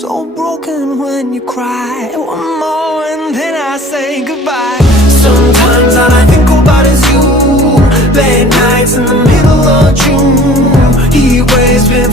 so broken when you cry. One more and then I say goodbye. Sometimes all I think about is you. Late nights in the middle of June, heat waves been